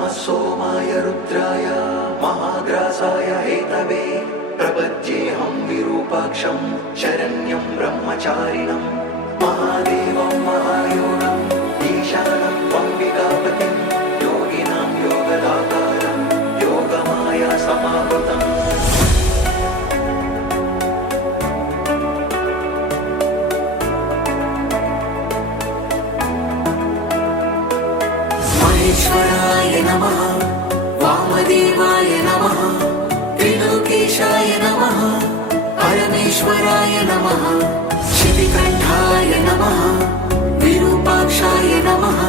नमः सोमाय रुद्राय महाग्रासाय हेतवे प्रपद्येऽहं विरूपाक्षं शरण्यं ब्रह्मचारिणं महादेवं महायोगम् ईशानं अम्बिकापतिं योगिनां योगदातारं योगमाया समावृतम् महेश्वराय नमः वामदेवाय नमः त्रिलोकेशाय नमः परमेश्वराय नमः शितिकण्ठाय नमः विरूपाक्षाय नमः